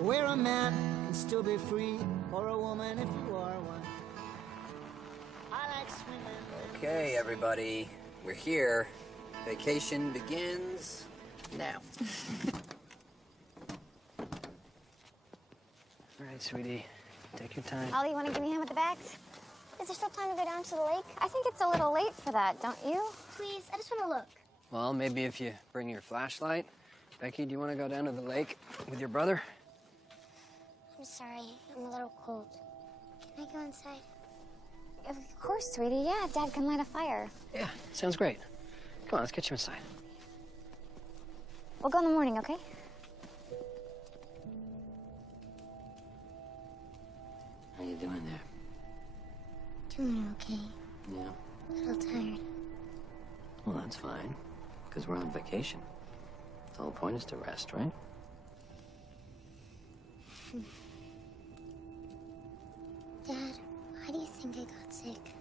where a man can still be free, or a woman if you are one. I like swimming. Okay, everybody, we're here. Vacation begins now. All right, sweetie, take your time. Ollie, you want to give me a hand with the bags? Is there still time to go down to the lake? I think it's a little late for that, don't you? Please, I just want to look. Well, maybe if you bring your flashlight. Becky, do you want to go down to the lake with your brother? I'm sorry, I'm a little cold. Can I go inside? Of course, sweetie. Yeah, Dad can light a fire. Yeah, sounds great. Come on, let's get you inside. We'll go in the morning, okay? How you doing there? Doing okay. Yeah. A little tired. Well, that's fine, because we're on vacation. The whole point is to rest, right? Dad, why do you think I got sick?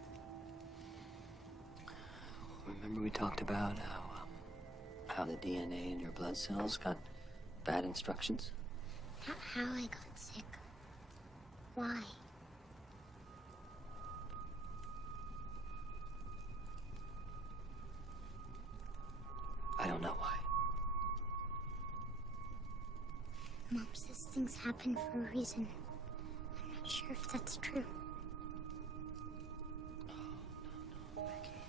Remember we talked about how the DNA in your blood cells got bad instructions? Not how I got sick. Why? I don't know why. Mom says things happen for a reason. I'm not sure if that's true. No, Becky.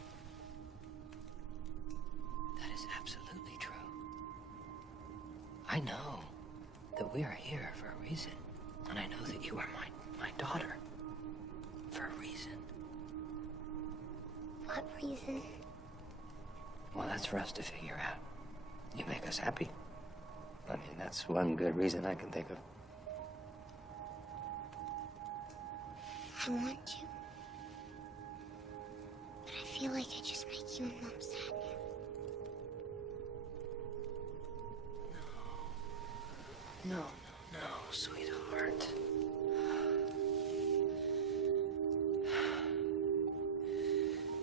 That is absolutely true. I know that we are here for a reason. And I know that you are my daughter. For a reason. What reason? Well, that's for us to figure out. You make us happy. I mean, that's one good reason I can think of. I want to. But I feel like I just make you and Mom sad now. No, sweetheart.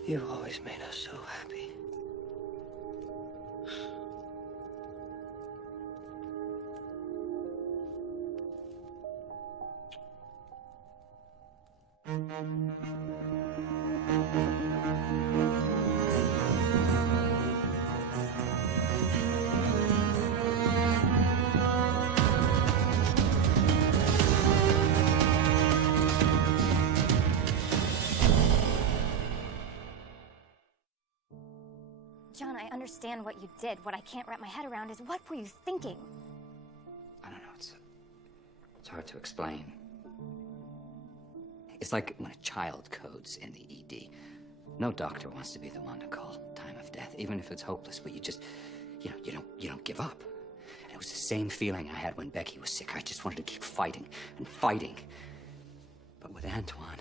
You've always made us so happy. John, I understand what you did. What I can't wrap my head around is what were you thinking? I don't know, it's hard to explain. It's like when a child codes in the ED. No doctor wants to be the one to call time of death, even if it's hopeless, but you just, you don't give up. And it was the same feeling I had when Becky was sick. I just wanted to keep fighting and fighting. But with Antoine,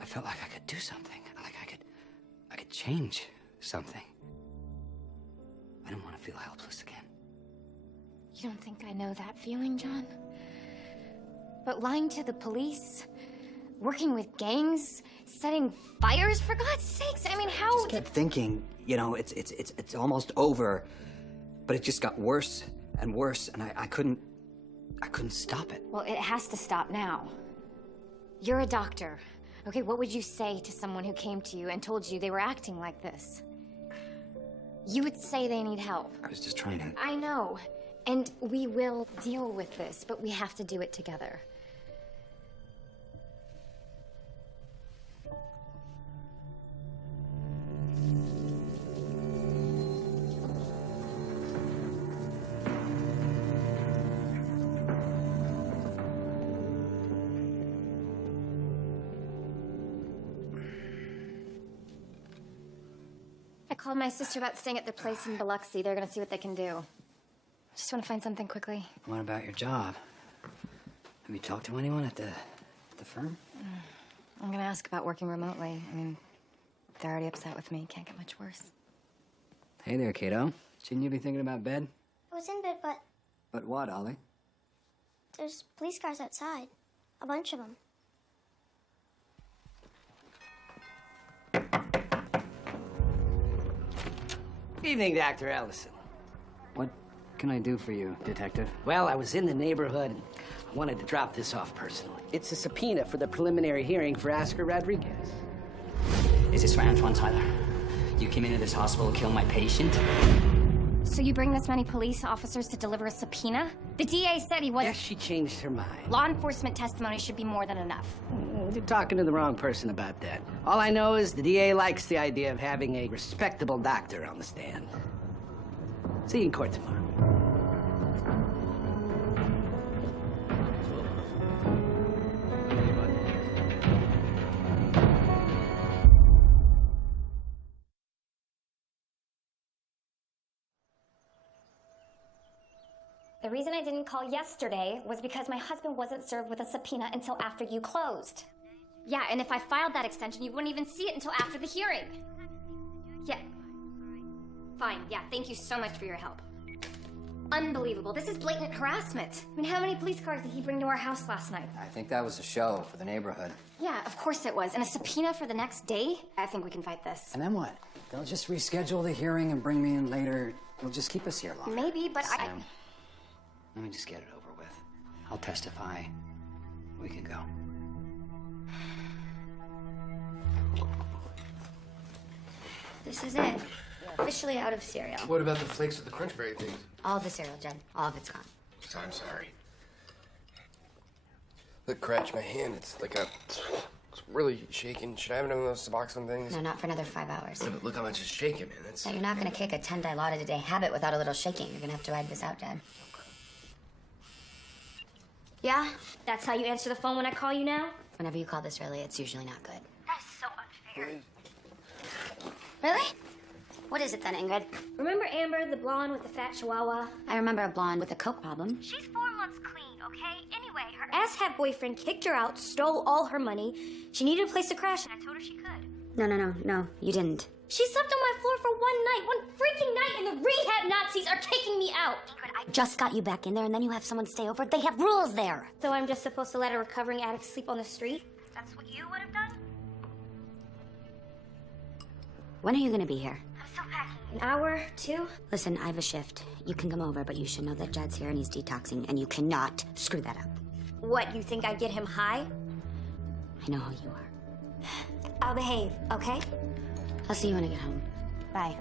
I felt like I could do something, like I could change something. I don't want to feel helpless again. You don't think I know that feeling, John? But lying to the police, working with gangs, setting fires, for God's sakes, I mean, how... I just kept thinking, it's almost over, but it just got worse and worse, and I couldn't stop it. Well, it has to stop now. You're a doctor. Okay, what would you say to someone who came to you and told you they were acting like this? You would say they need help. I was just trying to... I know. And we will deal with this, but we have to do it together. I called my sister about staying at their place in Biloxi. They're gonna see what they can do. Just want to find something quickly. What about your job? Have you talked to anyone at the firm? I'm gonna ask about working remotely. I mean, they're already upset with me. Can't get much worse. Hey there, kiddo. Shouldn't you be thinking about bed? I was in bed, but But what, Ollie? there's police cars outside. A bunch of them. Evening, Dr. Ellison. What can I do for you, Detective? Well, I was in the neighborhood and I wanted to drop this off personally. It's a subpoena for the preliminary hearing for Oscar Rodriguez. Is this for Antoine Tyler? You came into this hospital to kill my patient? So you bring this many police officers to deliver a subpoena? The DA said he was... Yes, she changed her mind. Law enforcement testimony should be more than enough. You're talking to the wrong person about that. All I know is the DA likes the idea of having a respectable doctor on the stand. See you in court tomorrow. The reason I didn't call yesterday was because my husband wasn't served with a subpoena until after you closed. Yeah, and if I filed that extension, you wouldn't even see it until after the hearing. Yeah. Fine, yeah, thank you so much for your help. Unbelievable. This is blatant harassment. I mean, how many police cars did he bring to our house last night? I think that was a show for the neighborhood. Yeah, of course it was. And a subpoena for the next day? I think we can fight this. And then what? They'll just reschedule the hearing and bring me in later. They'll just keep us here longer. Maybe, but Sam, let me just get it over with. I'll testify. We can go. This is it. You're officially out of cereal. What about the flakes with the crunchberry things? All the cereal, Jen. All of it's gone. I'm sorry. Look, Cratch, my hand, it's really shaking. Should I have one of those Suboxone things? No, not for another 5 hours. Yeah, but look how much it's shaking, man. That's... No, you're not going to kick a 10 dilaudid a day habit without a little shaking. You're going to have to ride this out, Jen. yeah, that's how you answer the phone when I call you now? Whenever you call this early, it's usually not good. That's so unfair. Really? What is it then, Ingrid? Remember Amber, the blonde with the fat chihuahua? I remember a blonde with a coke problem. She's 4 months clean, okay? Anyway, her asshat boyfriend kicked her out, stole all her money. She needed a place to crash, and I told her she could. No, you didn't. She slept on my floor for one freaking night, and the rehab Nazis are kicking me out. Ingrid, I Just got you back in there, and then you have someone stay over. They have rules there. So I'm just supposed to let a recovering addict sleep on the street? That's what you would have done? When are you going to be here? I'm still packing. An hour, 2? Listen, I have a shift. You can come over, but you should know that Jad's here and he's detoxing, and you cannot screw that up. What, you think I get him high? I know who you are. I'll behave, okay? I'll see you when I get home. Bye.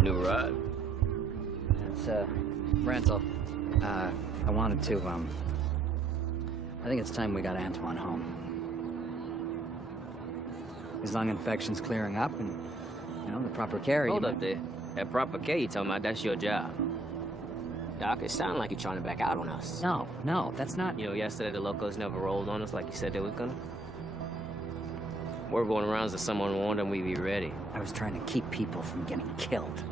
New ride? It's rental. I wanted to, I think it's time we got Antoine home. His lung infection's clearing up and, the proper care. Hold up there. That proper care you talking about, that's your job. Doc, it sounded like you're trying to back out on us. No, that's not... Yesterday the locals never rolled on us like you said they was gonna. Word going around is that someone warned them we'd be ready. I was trying to keep people from getting killed.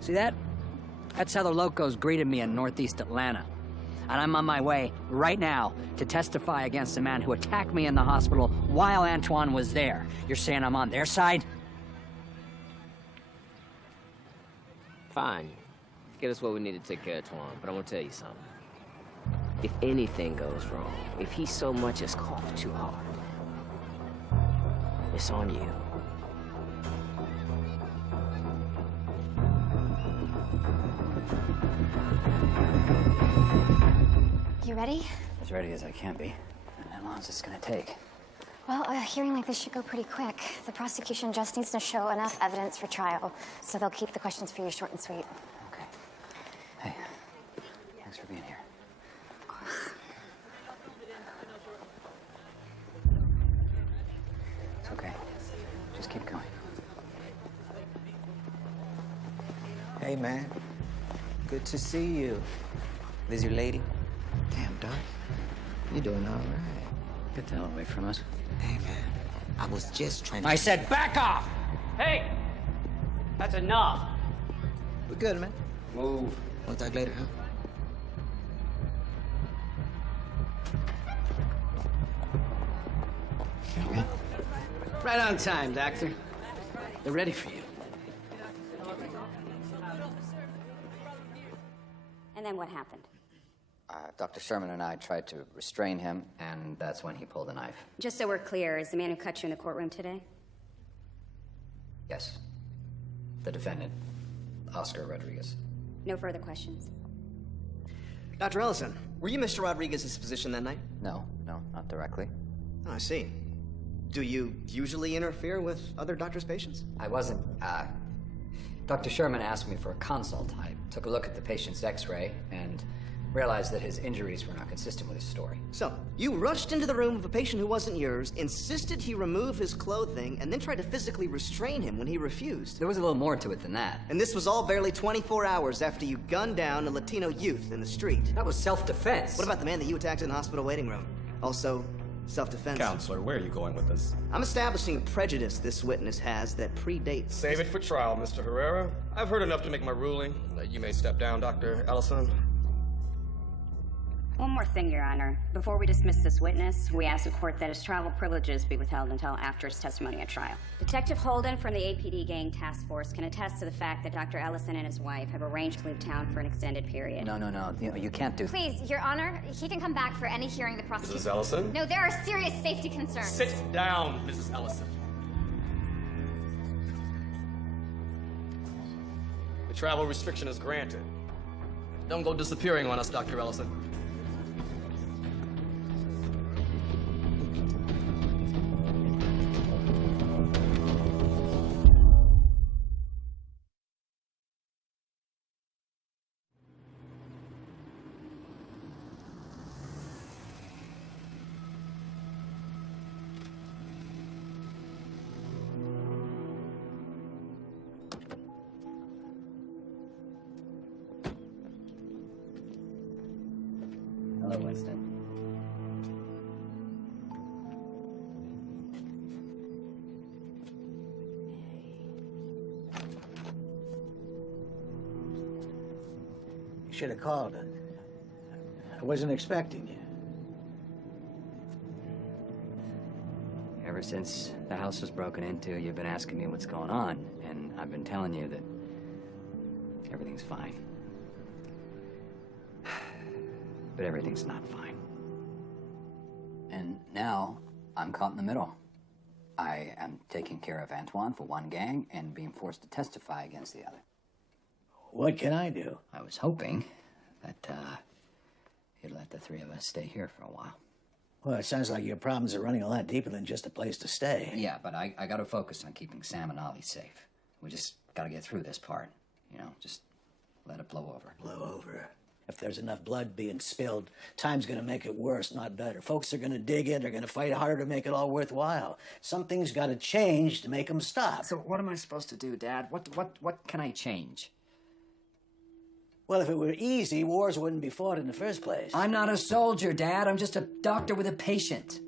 See that? That's how the locals greeted me in Northeast Atlanta. And I'm on my way right now to testify against the man who attacked me in the hospital while Antoine was there. You're saying I'm on their side? Fine. Get us what we need to take care of Twan, but I'm gonna tell you something. If anything goes wrong, if he so much as coughed too hard, it's on you. You ready? As ready as I can be. And how long is this gonna take? Well, a hearing like this should go pretty quick. The prosecution just needs to show enough evidence for trial, so they'll keep the questions for you short and sweet. Okay. Hey, thanks for being here. Of course. It's okay. Just keep going. Hey, man. Good to see you. This your lady? Damn, Doc. You doing all right. Get the hell away from us. Hey, man. I was just trying to... I said back off! Hey! That's enough. We're good, man. Move. We'll talk later, huh? Right on time, Doctor. They're ready for you. And then what happened? Dr. Sherman and I tried to restrain him, and that's when he pulled a knife. Just so we're clear, is the man who cut you in the courtroom today? Yes. The defendant, Oscar Rodriguez. No further questions. Dr. Ellison, were you Mr. Rodriguez's physician that night? No, not directly. Oh, I see. Do you usually interfere with other doctors' patients? I wasn't, Dr. Sherman asked me for a consult. I took a look at the patient's x-ray and realized that his injuries were not consistent with his story. So, you rushed into the room of a patient who wasn't yours, insisted he remove his clothing, and then tried to physically restrain him when he refused. There was a little more to it than that. And this was all barely 24 hours after you gunned down a Latino youth in the street. That was self-defense. What about the man that you attacked in the hospital waiting room? Also, self-defense. Counselor, where are you going with this? I'm establishing a prejudice this witness has that predates... Save it for trial, Mr. Herrera. I've heard enough to make my ruling. You may step down, Dr. Ellison. One more thing, Your Honor. Before we dismiss this witness, we ask the court that his travel privileges be withheld until after his testimony at trial. Detective Holden from the APD Gang Task Force can attest to the fact that Dr. Ellison and his wife have arranged to leave town for an extended period. No. You can't do... Please, Your Honor, he can come back for any hearing the prosecution... Mrs. Ellison? No, there are serious safety concerns. Sit down, Mrs. Ellison. The travel restriction is granted. Don't go disappearing on us, Dr. Ellison. Hello, Winston. You should have called. I wasn't expecting you. Ever since the house was broken into, you've been asking me what's going on, and I've been telling you that everything's fine. But everything's not fine. And now, I'm caught in the middle. I am taking care of Antoine for one gang and being forced to testify against the other. What can I do? I was hoping that, you'd let the three of us stay here for a while. Well, it sounds like your problems are running a lot deeper than just a place to stay. Yeah, but I gotta focus on keeping Sam and Ollie safe. We just gotta get through this part. You know, just let it blow over. Blow over. If there's enough blood being spilled, time's gonna make it worse, not better. Folks are gonna dig in, they're gonna fight harder to make it all worthwhile. Something's gotta change to make them stop. So what am I supposed to do, Dad? What can I change? Well, if it were easy, wars wouldn't be fought in the first place. I'm not a soldier, Dad. I'm just a doctor with a patient.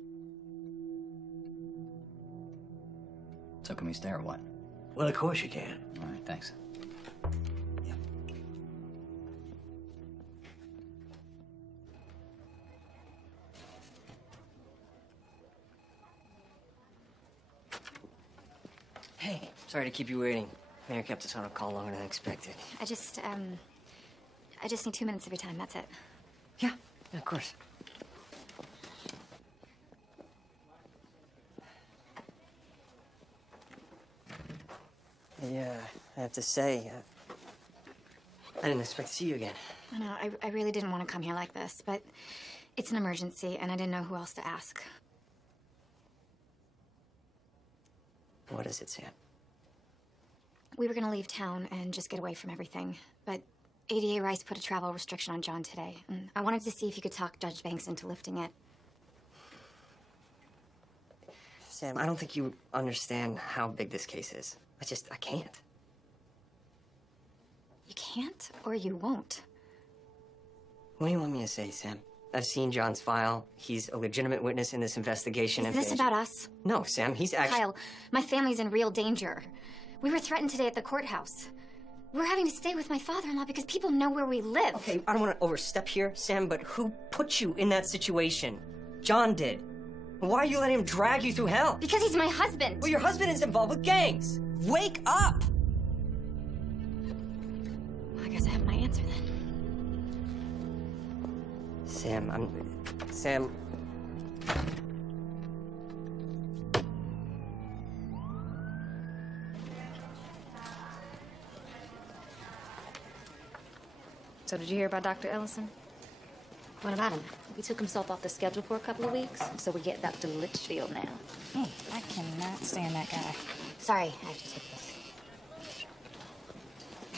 So can we stay or what? Well, of course you can. All right, thanks. Hey, sorry to keep you waiting. Mayor kept us on a call longer than expected. I just need 2 minutes of your time, that's it. Yeah, of course. I have to say, I didn't expect to see you again. I know, I really didn't want to come here like this, but it's an emergency, and I didn't know who else to ask. What is it, Sam? We were gonna leave town and just get away from everything, but ADA Rice put a travel restriction on John today, and I wanted to see if you could talk Judge Banks into lifting it. Sam, I don't think you understand how big this case is. I can't. You can't, or you won't. What do you want me to say, Sam? I've seen John's file. He's a legitimate witness in this investigation. Is this about us? No, Sam, he's actually... Kyle, my family's in real danger. We were threatened today at the courthouse. We're having to stay with my father-in-law because people know where we live. Okay, I don't want to overstep here, Sam, but who put you in that situation? John did. Why are you letting him drag you through hell? Because he's my husband. Well, your husband is involved with gangs. Wake up! I guess I have my answer then. Sam, Sam. So did you hear about Dr. Ellison? What about him? He took himself off the schedule for a couple of weeks, so we get Dr. Litchfield now. I cannot stand that guy. Sorry, I have to take this.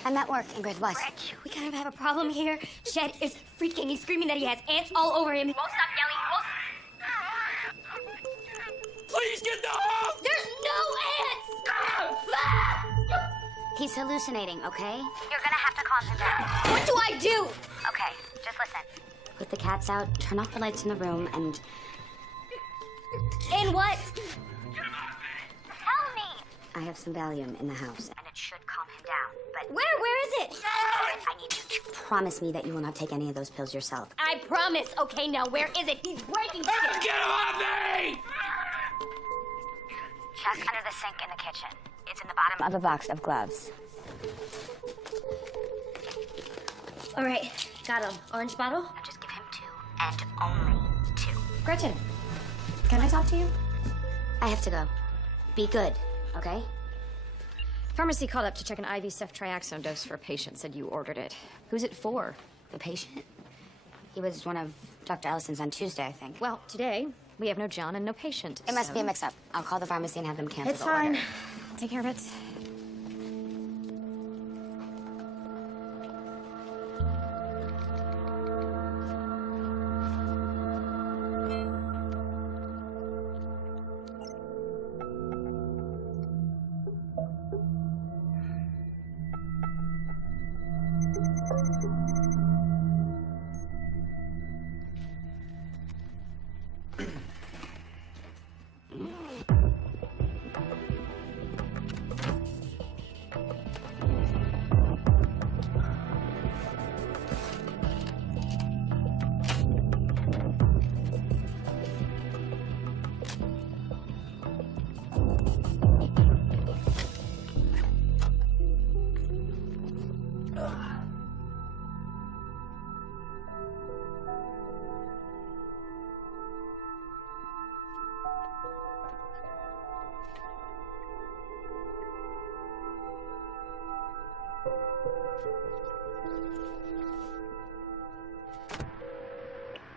I'm at work, Ingrid. What? We kind of have a problem here. Shed is freaking. He's screaming that he has ants all over him. He won't stop yelling. Please get the hose! There's no ants! He's hallucinating, okay? You're gonna have to calm him down. What do I do? Okay, just listen. Put the cats out, turn off the lights in the room, and... And what? Tell me! I have some Valium in the house. And it should calm him down, but... Where is it? I need you to... Promise me that you will not take any of those pills yourself. I promise! Okay, now where is it? He's breaking shit! Get him off me! Check under the sink in the kitchen. It's in the bottom Of a box of gloves. All right, got him. Orange bottle? Now just give him 2, and only 2. Gretchen, can I talk to you? I have to go. Be good, okay? Pharmacy called up to check an IV ceftriaxone dose for a patient. Said you ordered it. Who's it for? The patient? He was one of Dr. Ellison's on Tuesday, I think. Well, today we have no John and no patient. It must be a mix-up. I'll call the pharmacy and have them cancel It's the order. fine. Take care of it.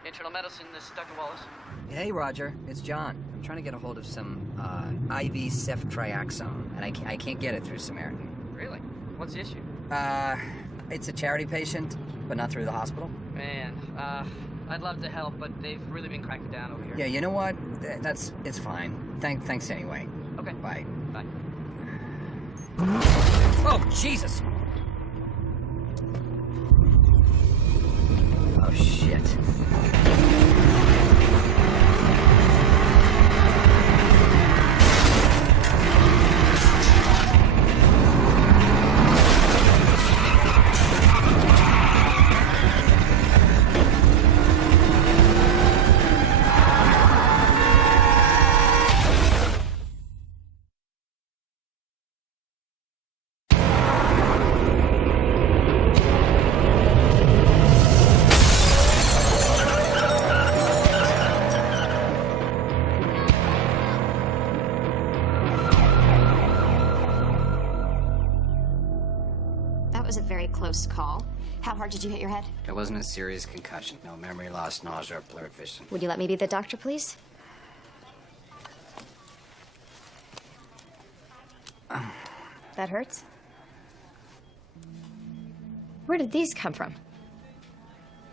Internal medicine, this is Dr. Wallace. Hey, Roger. It's John. I'm trying to get a hold of some IV ceftriaxone, and I can't get it through Samaritan. Really? What's the issue? It's a charity patient, but not through the hospital. Man, I'd love to help, but they've really been cracking down over here. Yeah, you know what? It's fine. Thanks anyway. Okay. Bye. Bye. Oh, Jesus! Oh, shit. Was a very close call. How hard did you hit your head? It wasn't a serious concussion. No memory loss, nausea, or blurred vision. Would you let me be the doctor, please? That hurts? Where did these come from?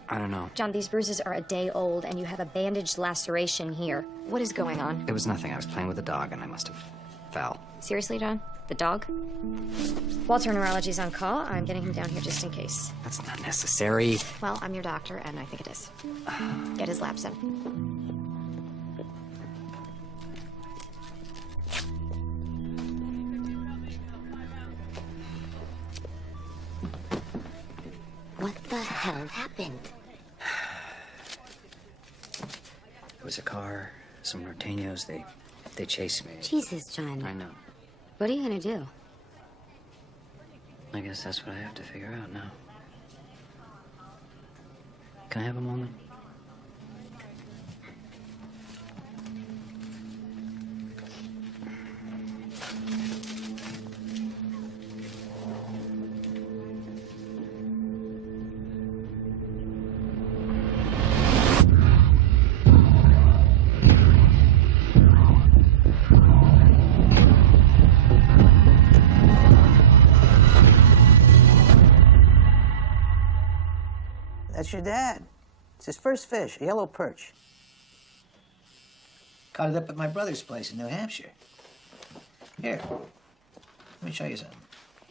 I don't know. John, these bruises are a day old, and you have a bandaged laceration here. What is going on? It was nothing. I was playing with a dog, and I must have fell. Seriously, John? The dog? Walter Neurology's on call. I'm getting him down here just in case. That's not necessary. Well, I'm your doctor, and I think it is. Get his labs in. the hell happened? It was a car, some Norteños. They chased me. Jesus, John. I know. What are you gonna do? I guess that's what I have to figure out now. Can I have a moment? That's your dad. It's his first fish, a yellow perch. Caught it up at my brother's place in New Hampshire. Here, let me show you something.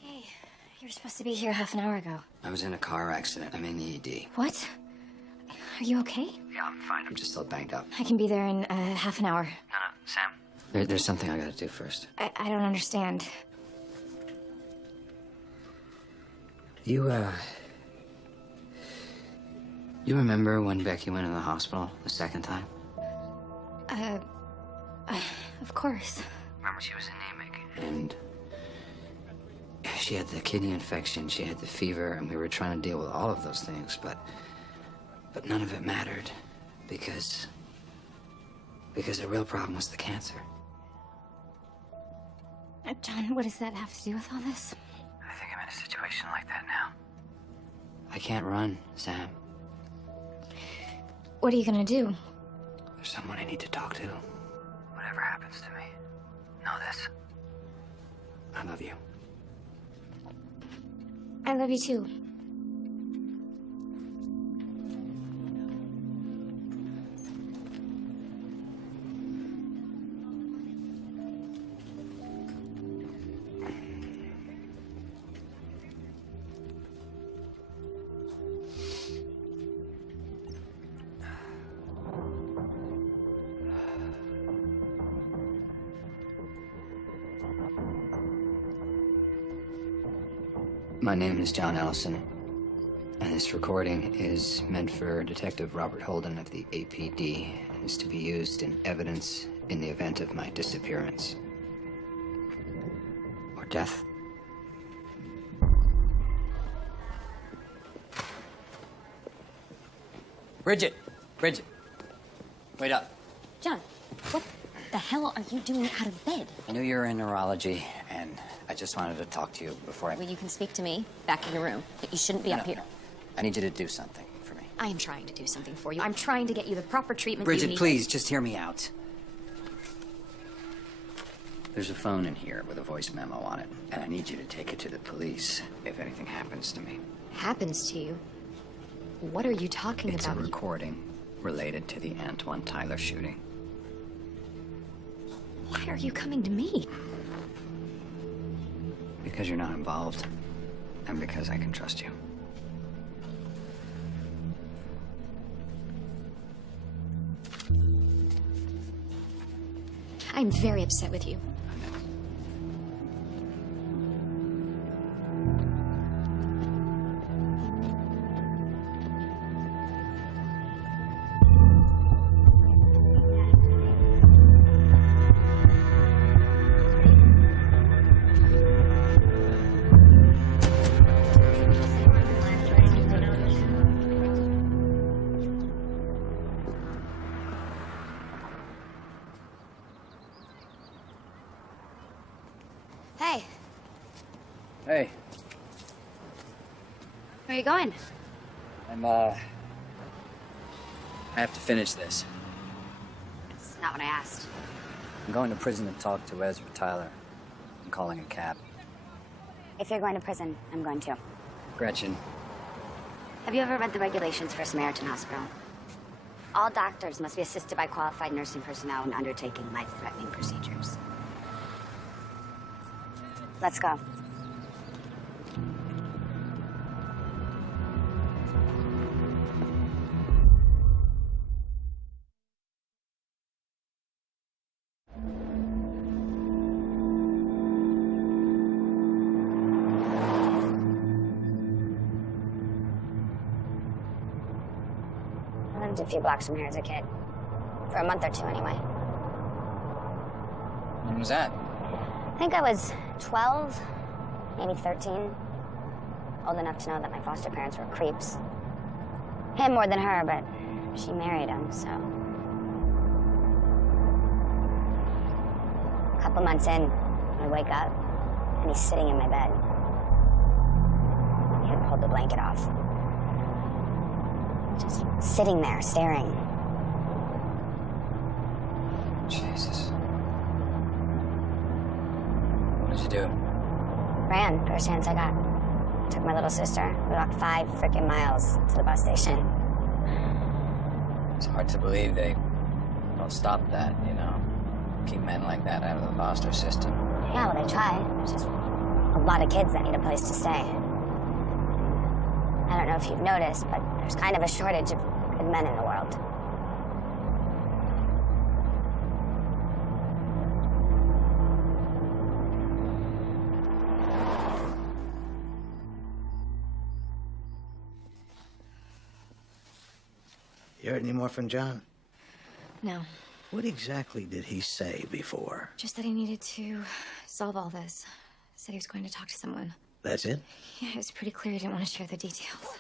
Hey, you were supposed to be here half an hour ago. I was in a car accident. I'm in the ED. What? Are you okay? Yeah, I'm fine. I'm just still banged up. I can be there in half an hour. No, Sam. There's something I gotta do first. I don't understand. You remember when Becky went in the hospital the second time? Of course. Remember she was anemic. And she had the kidney infection, she had the fever, and we were trying to deal with all of those things, but none of it mattered because the real problem was the cancer. John, what does that have to do with all this? I think I'm in a situation like that now. I can't run, Sam. What are you gonna do? There's someone I need to talk to. Whatever happens to me, know this. I love you. I love you too. My name is John Ellison, and this recording is meant for Detective Robert Holden of the APD and is to be used in evidence in the event of my disappearance or death. Bridget! Wait up. John, what the hell are you doing out of bed? I knew you were in neurology, and I just wanted to talk to you before I... Well, you can speak to me back in your room, but you shouldn't be up here. I need you to do something for me. I am trying to do something for you. I'm trying to get you the proper treatment you Bridget, need. please, just hear me out. There's a phone in here with a voice memo on it, and I need you to take it to the police if anything happens to me. Happens to you? What are you talking It's about? a recording related to the Antoine Tyler shooting. Why are you coming to me? Because you're not involved, and because I can trust you. I'm very upset with you. Hey, Hey, where are you going? I have to finish this. That's not what I asked. I'm going to prison to talk to Ezra Tyler. I'm calling a cab. If you're going to prison, I'm going too. Gretchen, Have you ever read the regulations for Samaritan Hospital? All doctors must be assisted by qualified nursing personnel when undertaking life-threatening procedures. Let's go. lived a few blocks from here as a kid. For a month or two, anyway. When was that? I think I was 12, maybe 13. Old enough to know that my foster parents were creeps. Him more than her, but she married him, so. A couple months in, I wake up, and he's sitting in my bed. He hadn't pulled the blanket off. Just sitting there, staring. Jesus. What did you do? Ran, first chance I got. Took my little sister. We walked 5 frickin' miles to the bus station. It's hard to believe they don't stop that, you know? Keep men like that out of the foster system. Yeah, well, they try. There's just a lot of kids that need a place to stay. I don't know if you've noticed, but there's kind of a shortage of good men in the world. You heard any more from John? No, What exactly did he say before? just that he needed to solve all this. Said he was going to talk to someone. That's it? Yeah, it was pretty clear he didn't want to share the details.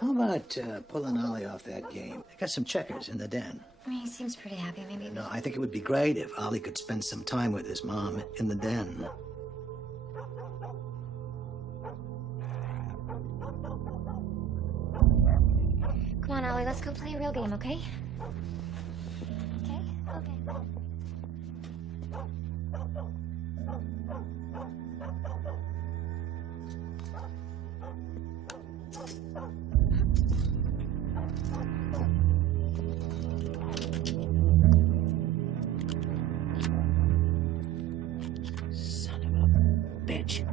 How about pulling Ollie off that game? I got some checkers in the den. I mean, he seems pretty happy. Maybe. No, I think it would be great if Ollie could spend some time with his mom in the den. Come on, Ollie, let's go play a real game, okay? Okay? Okay. Son of a bitch.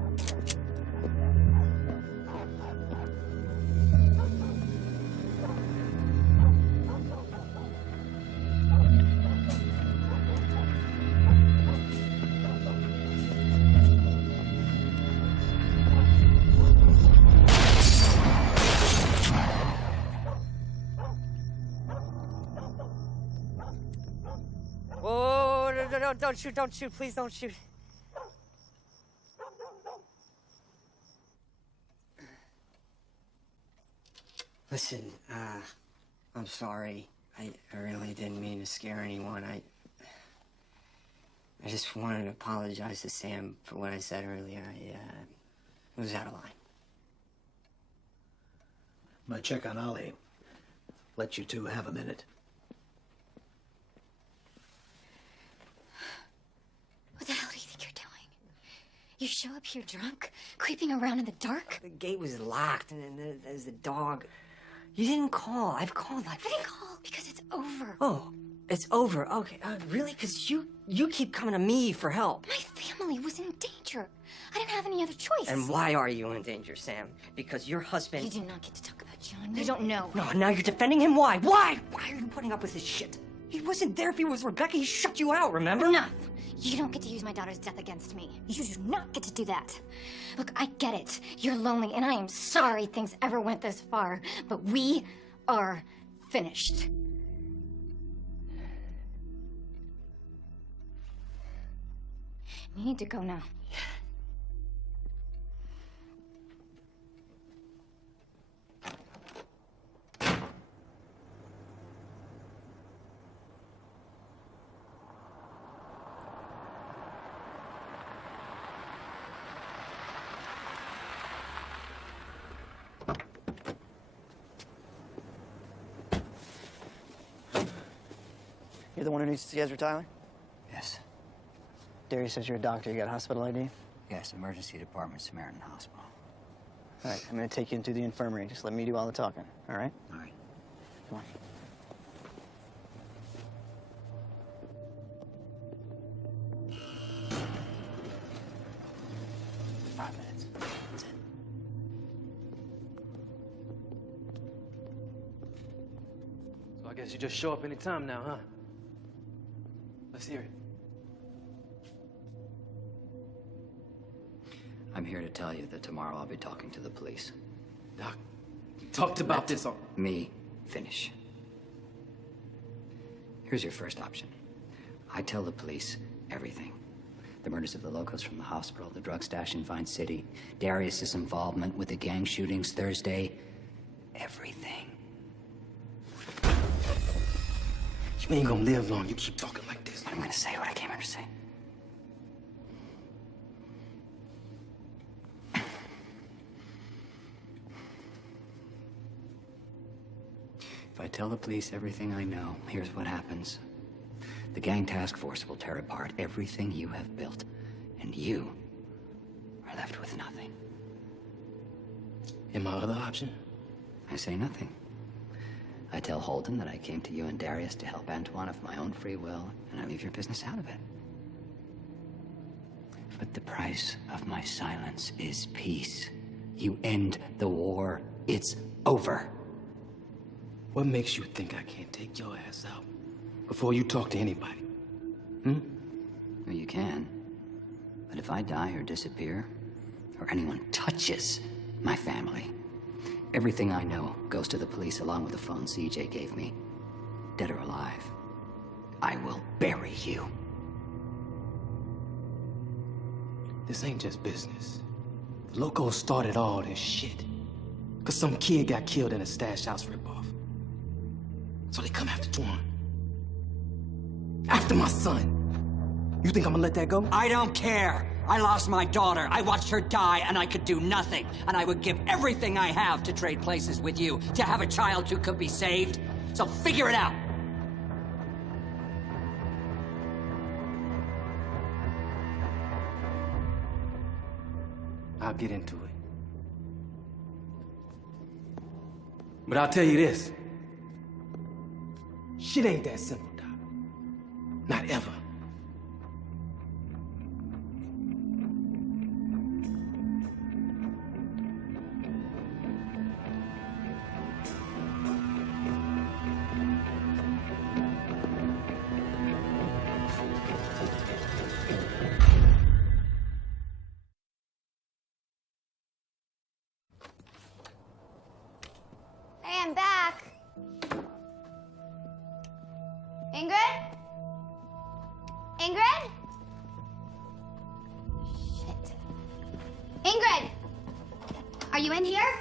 Whoa, no, don't shoot, please don't shoot. Listen, I'm sorry. I really didn't mean to scare anyone. I just wanted to apologize to Sam for what I said earlier. I was out of line. I'm gonna check on Ollie. Let you two have a minute. What the hell do you think you're doing? You show up here drunk, creeping around in the dark? The gate was locked, and then there's the dog. You didn't call. I've called like... I didn't call because it's over. Oh, it's over. Okay, really? Because you keep coming to me for help. My family was in danger. I didn't have any other choice. And why are you in danger, Sam? Because your husband... You do not get to talk about John. You don't know. No, now you're defending him. Why? Why? Why are you putting up with this shit? He wasn't there if he was Rebecca. He shut you out, remember? Enough. You don't get to use my daughter's death against me. You do not get to do that. Look, I get it. You're lonely, and I am sorry things ever went this far. But we are finished. You need to go now. You're the one who needs to see Ezra Tyler? Yes. Darius says you're a doctor. You got hospital ID? Yes, emergency department, Samaritan Hospital. All right, I'm gonna take you into the infirmary. Just let me do all the talking, all right? All right. Come on. So I guess you just show up anytime now, huh? Let's hear it. I'm here to tell you that tomorrow I'll be talking to the police. Doc, we talked about this all. Me finish. Here's your first option. I tell the police everything. The murders of the locals from the hospital, the drug stash in Vine City, Darius's involvement with the gang shootings Thursday. Everything. You ain't gonna live long. You keep talking like this. I'm gonna say what I came here to say. If I tell the police everything I know, here's what happens. The gang task force will tear apart everything you have built, and you are left with nothing. And my other option? I say nothing. I tell Holden that I came to you and Darius to help Antoine of my own free will, and I leave your business out of it. But the price of my silence is peace. You end the war, it's over. What makes you think I can't take your ass out before you talk to anybody? Hmm? Well, you can. But if I die or disappear, or anyone touches my family, everything I know goes to the police along with the phone CJ gave me. Dead or alive, I will bury you. This ain't just business. The locals started all this shit. Cause some kid got killed in a stash house ripoff. So they come after Twan. After my son. You think I'm gonna let that go? I don't care. I lost my daughter. I watched her die, and I could do nothing. And I would give everything I have to trade places with you, to have a child who could be saved. So figure it out. I'll get into it. But I'll tell you this. Shit ain't that simple, Doc. Not ever. Hey, I'm back. Ingrid? Ingrid? Shit. Ingrid! Are you in here?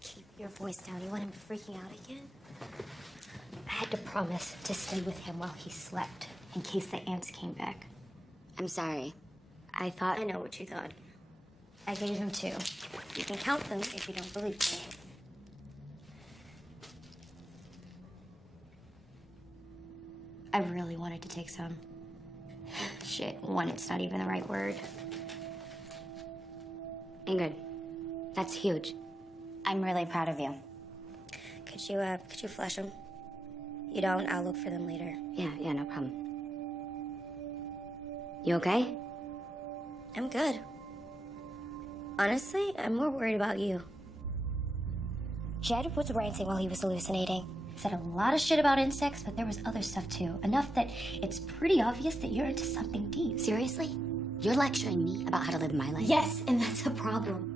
Keep your voice down. You want him freaking out again? I had to promise to stay with him while he slept, in case the ants came back. I'm sorry. I thought... I know what you thought. I gave him 2. You can count them if you don't believe me. I really wanted to take some. Shit, wanted's not even the right word. Ingrid, that's huge. I'm really proud of you. Could you flush them? You don't, I'll look for them later. Yeah, no problem. You okay? I'm good. Honestly, I'm more worried about you. Jed was ranting while he was hallucinating. Said a lot of shit about insects, but there was other stuff too. Enough that it's pretty obvious that you're into something deep. Seriously? You're lecturing me about how to live my life? Yes, and that's a problem.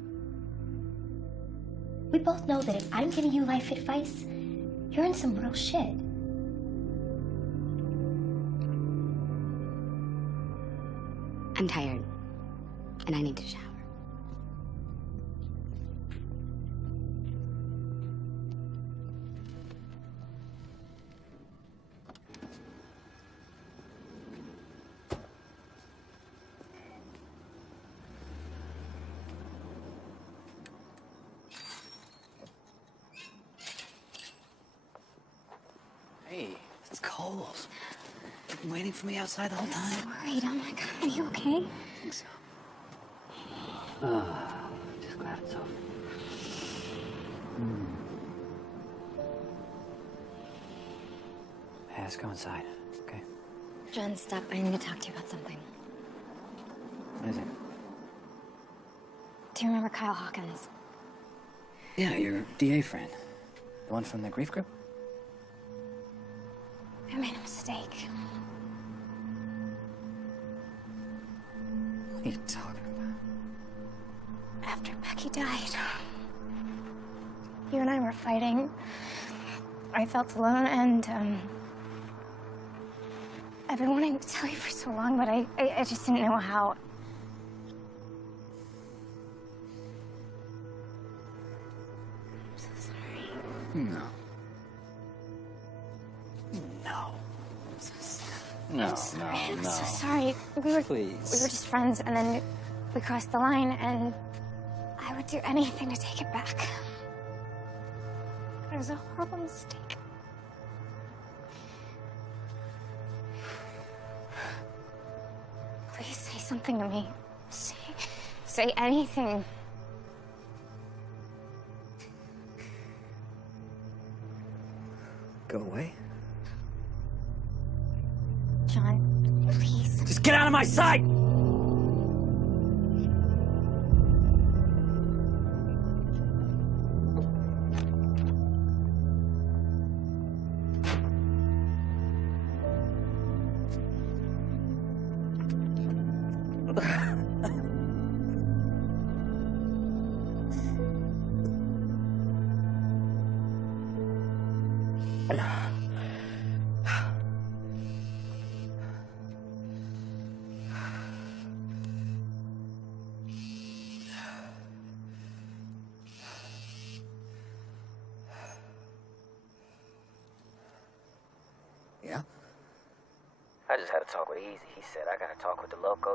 We both know that if I'm giving you life advice, you're in some real shit. I'm tired, and I need to shower. Hey, it's cold. You've been waiting for me outside the whole time. Worried. Oh my God, are you okay? I think so. Just glad it's over. Hey, let's go inside, okay? John, stop. I need to talk to you about something. What is it? Do you remember Kyle Hawkins? Yeah, your DA friend. The one from the grief group? I made a mistake. What are you talking about? After Becky died, you and I were fighting. I felt alone, and I've been wanting to tell you for so long, but I just didn't know how. I'm so sorry. No. No. I'm so sorry. No, I'm sorry. I'm no. so sorry. We were Please. just friends, and then we crossed the line, and I would do anything to take it back. It was a horrible mistake. Please say something to me. Say anything. Go away. John, please. Just get out of my sight! I just had a talk with Easy. He said I gotta talk with the loco